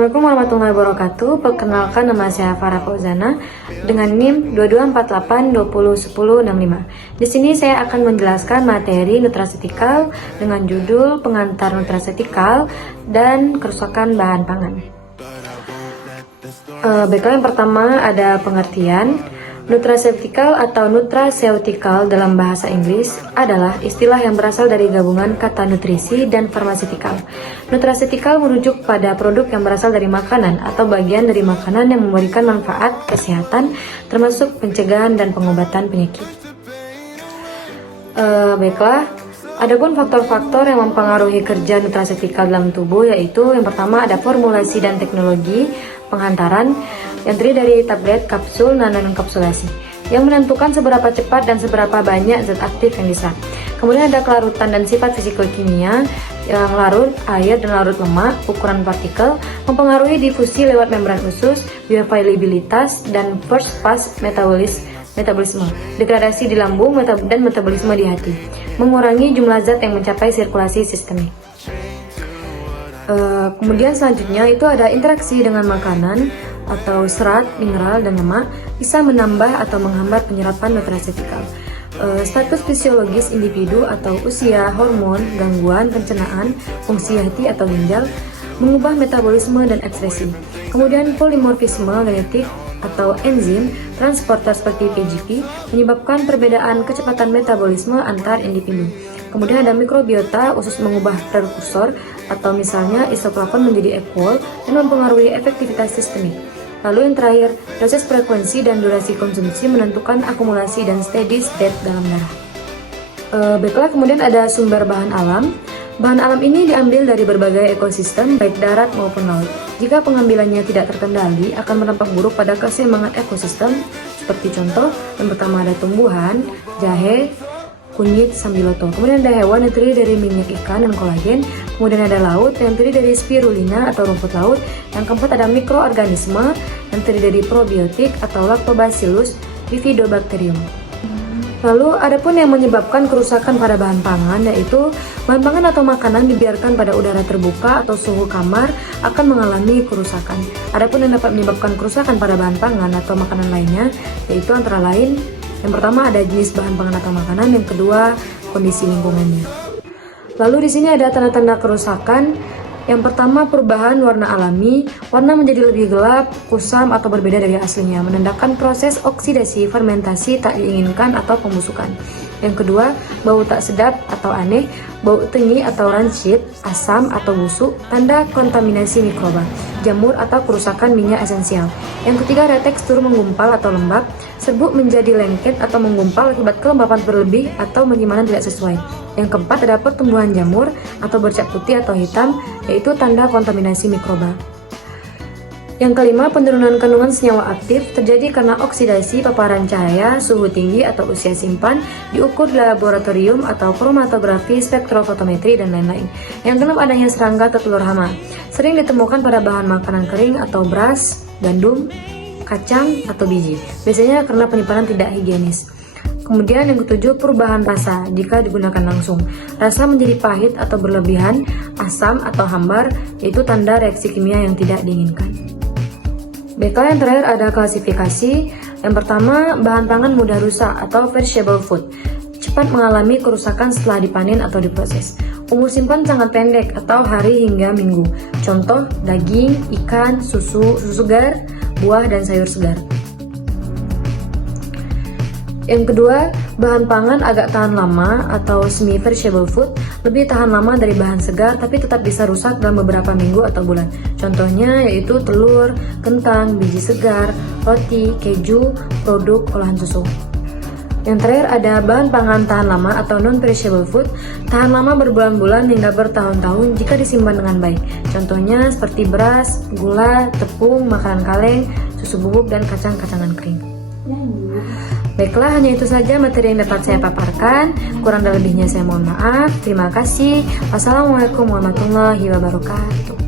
Assalamualaikum warahmatullahi wabarakatuh. Perkenalkan, nama saya Farah Fauzana dengan NIM 2248201065. Di sini saya akan menjelaskan materi nutrasetikal dengan judul pengantar nutrasetikal dan kerusakan bahan pangan. Baiklah, yang pertama ada pengertian. Nutraceutical atau nutraceutical dalam bahasa Inggris adalah istilah yang berasal dari gabungan kata nutrisi dan pharmaceutical. Nutraceutical merujuk pada produk yang berasal dari makanan atau bagian dari makanan yang memberikan manfaat kesehatan, termasuk pencegahan dan pengobatan penyakit. Baiklah, adapun faktor-faktor yang mempengaruhi kerja nutraceutical dalam tubuh, yaitu yang pertama ada formulasi dan teknologi penghantaran yang terdiri dari tablet, kapsul, dan enkapsulasi yang menentukan seberapa cepat dan seberapa banyak zat aktif yang diserap. Kemudian ada kelarutan dan sifat fisikokimia yang larut air dan larut lemak, ukuran partikel, mempengaruhi difusi lewat membran usus, bioavailabilitas, dan first pass metabolisme, degradasi di lambung, dan metabolisme di hati, mengurangi jumlah zat yang mencapai sirkulasi sistemik. Kemudian selanjutnya itu ada interaksi dengan makanan atau serat, mineral, dan lemak bisa menambah atau menghambat penyerapan nutraceutical. Status fisiologis individu atau usia, hormon, gangguan pencernaan, fungsi hati atau ginjal, mengubah metabolisme dan ekspresi. Kemudian polimorfisme genetik atau enzim transporter seperti PGP menyebabkan perbedaan kecepatan metabolisme antar individu. Kemudian ada mikrobiota, usus mengubah prekursor atau misalnya isoflavon menjadi equol dan mempengaruhi efektivitas sistemik. Lalu yang terakhir, dosis, frekuensi, dan durasi konsumsi menentukan akumulasi dan steady state dalam darah. Baiklah, kemudian ada sumber bahan alam. Bahan alam ini diambil dari berbagai ekosistem, baik darat maupun laut. Jika pengambilannya tidak terkendali, akan berdampak buruk pada keseimbangan ekosistem. Seperti contoh, yang pertama ada tumbuhan, jahe, kunyit, sambiloto. Kemudian ada hewan yang terdiri dari minyak ikan dan kolagen. Kemudian ada laut yang terdiri dari spirulina atau rumput laut. Yang keempat ada mikroorganisme yang terdiri dari probiotik atau lactobacillus bifidobacterium. Lalu adapun yang menyebabkan kerusakan pada bahan pangan, yaitu bahan pangan atau makanan dibiarkan pada udara terbuka atau suhu kamar akan mengalami kerusakan. Adapun yang dapat menyebabkan kerusakan pada bahan pangan atau makanan lainnya, yaitu antara lain yang pertama ada jenis bahan pangan atau makanan, yang kedua kondisi lingkungannya. Lalu di sini ada tanda-tanda kerusakan. Yang pertama, perubahan warna alami, warna menjadi lebih gelap, kusam atau berbeda dari aslinya, menandakan proses oksidasi, fermentasi tak diinginkan atau pembusukan. Yang kedua, bau tak sedap atau aneh, bau tengi atau rancid, asam atau busuk, tanda kontaminasi mikroba, jamur atau kerusakan minyak esensial. Yang ketiga, ada tekstur menggumpal atau lembab, serbuk menjadi lengket atau menggumpal akibat kelembapan berlebih atau penyimpanan tidak sesuai. Yang keempat, ada pertumbuhan jamur atau bercak putih atau hitam, yaitu tanda kontaminasi mikroba. Yang kelima, penurunan kandungan senyawa aktif terjadi karena oksidasi, paparan cahaya, suhu tinggi atau usia simpan, diukur di laboratorium atau kromatografi, spektrofotometri, dan lain-lain. Yang keenam, adanya serangga atau telur hama. Sering ditemukan pada bahan makanan kering atau beras, gandum, kacang, atau biji. Biasanya karena penyimpanan tidak higienis. Kemudian yang ketujuh, perubahan rasa jika digunakan langsung. Rasa menjadi pahit atau berlebihan, asam atau hambar, yaitu tanda reaksi kimia yang tidak diinginkan. Baiklah, yang terakhir ada klasifikasi. Yang pertama, bahan pangan mudah rusak atau perishable food, cepat mengalami kerusakan setelah dipanen atau diproses. Umur simpan sangat pendek atau hari hingga minggu. Contoh, daging, ikan, susu segar, buah, dan sayur segar. Yang kedua, bahan pangan agak tahan lama atau semi-perishable food, lebih tahan lama dari bahan segar tapi tetap bisa rusak dalam beberapa minggu atau bulan. Contohnya yaitu telur, kentang, biji segar, roti, keju, produk olahan susu. Yang terakhir ada bahan pangan tahan lama atau non-perishable food, tahan lama berbulan-bulan hingga bertahun-tahun jika disimpan dengan baik. Contohnya seperti beras, gula, tepung, makanan kaleng, susu bubuk, dan kacang-kacangan kering. Baiklah, hanya itu saja materi yang dapat saya paparkan. Kurang dan lebihnya saya mohon maaf. Terima kasih. Wassalamualaikum warahmatullahi wabarakatuh.